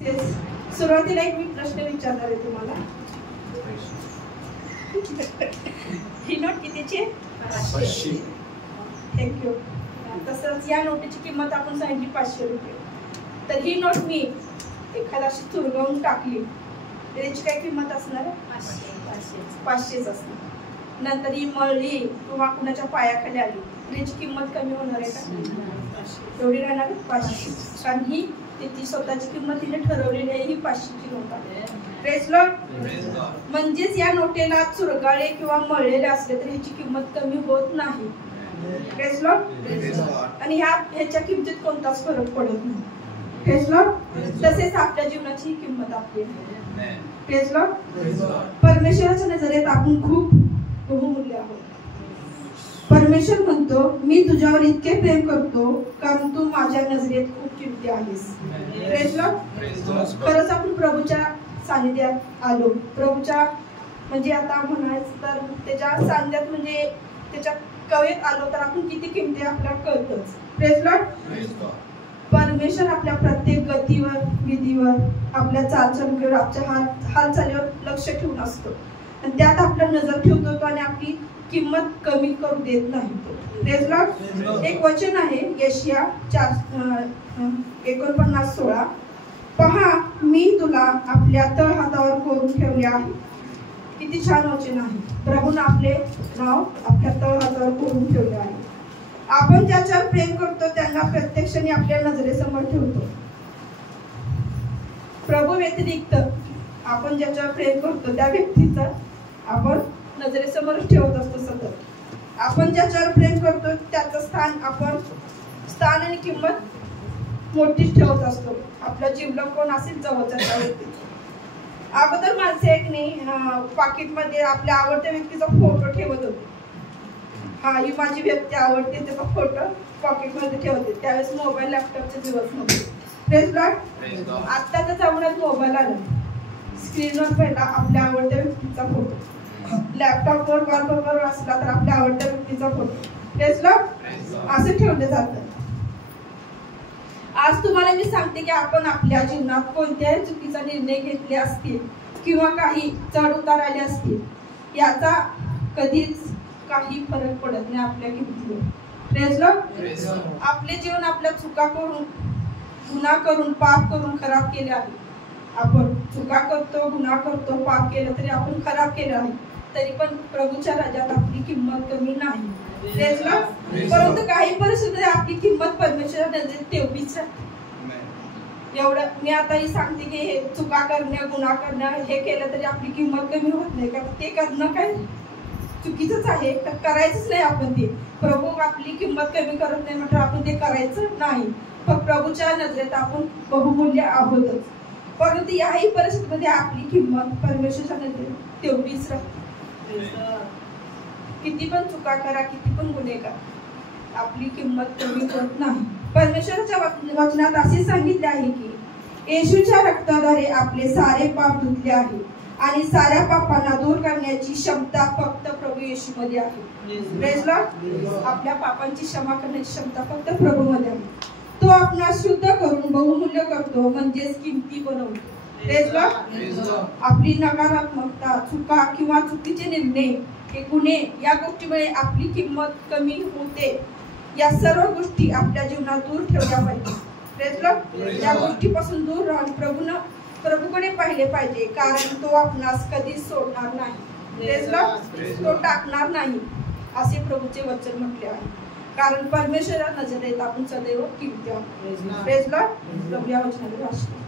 सुरुवातीला एक मी प्रश्न विचारणार आहे तुम्हाला. ही नोट कितीची? 500. थँक्यू. तसंच या नोटीची किंमत आपण सांगितली 500 रुपये. तर ही नोट मी एखादा अशी चुरगवून टाकली तर याची काय किंमत असणार? 500च असणार. नंतर ही मळली किंवा कुणाच्या पायाखाली आली तर याची किंमत कमी होणार आहे का? एवढी राहणार 500. कारण ही ती स्वतःची किंमत तिने ठरवलेली आहे. ही 500ची नोट आहे. Praise Lord. म्हणजेच या नोटेला चुरगाळे किंवा मळलेले असले तर ह्याची किंमत कमी होत नाही. Praise Lord. आणि ह्याच्या किमतीत कोणताच फरक पडत नाही. Praise Lord. तसेच आपल्या जीवनाची ही किंमत आपली आहे. Praise Lord. परमेश्वराच्या नजरेत आपण खूप बहुमूल्य आहोत. परमेश्वर म्हणतो, मी तुझ्यावर इतके प्रेम करतो कारण तू माझ्या नजरेत खूप किमती आहेस. Praise Lord. खरंच आपण प्रभूच्या सानिध्यात आलो. प्रभूच्या म्हणजे आता म्हणायचं तर त्याच्या सानिध्यात म्हणजे त्याच्या कवेत आलो तर आपण किती किमती आपल्याला कळतच. Praise Lord. परमेश्वर आपल्या प्रत्येक गतीवर, विधीवर, आपल्या चालचलणीवर, आपल्या हालचालीवर लक्ष ठेवून असतो आणि त्यात आपल्या नजर ठेवतो आणि आपली किंमत कमी करू देत नाही. Praise Lord. एक वचन आहे यशाया 49:16. पहा, मी तुला आपल्या तळहातावर कोरून ठेवले आहे. किती छान वचन आहे. प्रभूने आपले नाव आपल्या तळहातावर कोरून ठेवले आहे. आपण ज्याच्यावर प्रेम करतो त्यांना प्रत्यक्षाने आपल्या नजरेसमोर ठेवतो. प्रभू व्यतिरिक्त आपण ज्याच्यावर प्रेम करतो त्या व्यक्तीचा आपण नजरेसमोर ठेवत असतो सतत. आपण ज्याच्यावर प्रेम करतो त्याचं स्थान आणि किंमत मोठीच ठेवत असतो. आपला जीवलग कोण असेल जवळचा त्या व्यक्ती. अगोदर माणसे पाकिटमध्ये आपल्या आवडत्या व्यक्तीचा फोटो ठेवत होते. हा, ही माझी व्यक्ती आवडते, त्याचा फोटो पॉकेटमध्ये ठेवते. त्यावेळेस मोबाईल, लॅपटॉपचे दिवस नव्हते. Praise Lord. आत्ताच्या जमान्यात मोबाईल आला. स्क्रीनवर पहिला आपल्या आवडत्या व्यक्तीचा फोटो, लॅपटॉपवर वॉलपेपर असला तर आपल्या आवडत्या व्यक्तीचा फोटो. Praise Lord. असे ठेवले जातात. आज तुम्हाला मी सांगते की आपण आपल्या जीवनात कोणत्याही चुकीचा निर्णय घेतले असतील किंवा काही चढ उतार आले असतील, याचा कधीच काही फरक पडत नाही आपल्या किमतीवर. Praise Lord. आपले जीवन आपल्या चुका करून, गुन्हा करून, पाप करून खराब केले आहे. आपण चुका करतो, गुन्हा करतो, पाप केलं तरी आपण खराब केलं आहे. तरी पण प्रभूच्या राज्यात आपली किंमत कमी नाही. Praise Lord. परंतु काही परिस्थितीत आपली किंमत परमेश्वराच्या नजरेत तेवढीच आहे. एवढं मी आताही सांगते की हे चुका करणं, गुन्हा करणं हे केलं तरी आपली किंमत कमी होत नाही. कारण ते करणं काय चुकीचंच आहे. करायचंच नाही आपण ते. प्रभू आपली किंमत कमी करत नाही म्हटलं आपण ते करायचं नाही. पण प्रभूच्या नजरेत आपण बहुमूल्य आहोतच. परंतु याही परिस्थितीमध्ये आपली किंमत परमेश्वराच्या नजरेत तेवढीच राहते. किती पण चुका करा, किती पण गुन्हे करा, आपली किंमत कमी होत नाही. परमेश्वराच्या वचनात असे सांगितले आहे की येशूच्या रक्ताद्वारे आपले सारे पाप धुतले आहे आणि साऱ्या पापांना दूर करण्याची क्षमता फक्त प्रभू येशू मध्ये आहे. Praise Lord. आपल्या पापांची क्षमा करण्याची क्षमता फक्त प्रभू मध्ये आहे. तो आपणास शुद्ध करून बहुमूल्य करतो, म्हणजेच किमती बनवतो. Praise Lord. आपली नकारात्मकता, चुका किंवा चुकीचे निर्णय, हे गुन्हे, या गोष्टीमुळे आपली किंमत कमी होते. या सर्व गोष्टी आपल्या जीवनात दूर ठेवल्या पाहिजे. Praise Lord. या गोष्टीपासून दूर राहून प्रभूकडे पाहिले पाहिजे, कारण तो आपणास कधीच सोडणार नाही. Praise Lord. तो टाकणार नाही असे प्रभूचे वचन म्हटले आहे. कारण परमेश्वरा नजरेत आपण सदैव किमती आहोत. Praise Lord. प्रभू या वचनाने भाषण.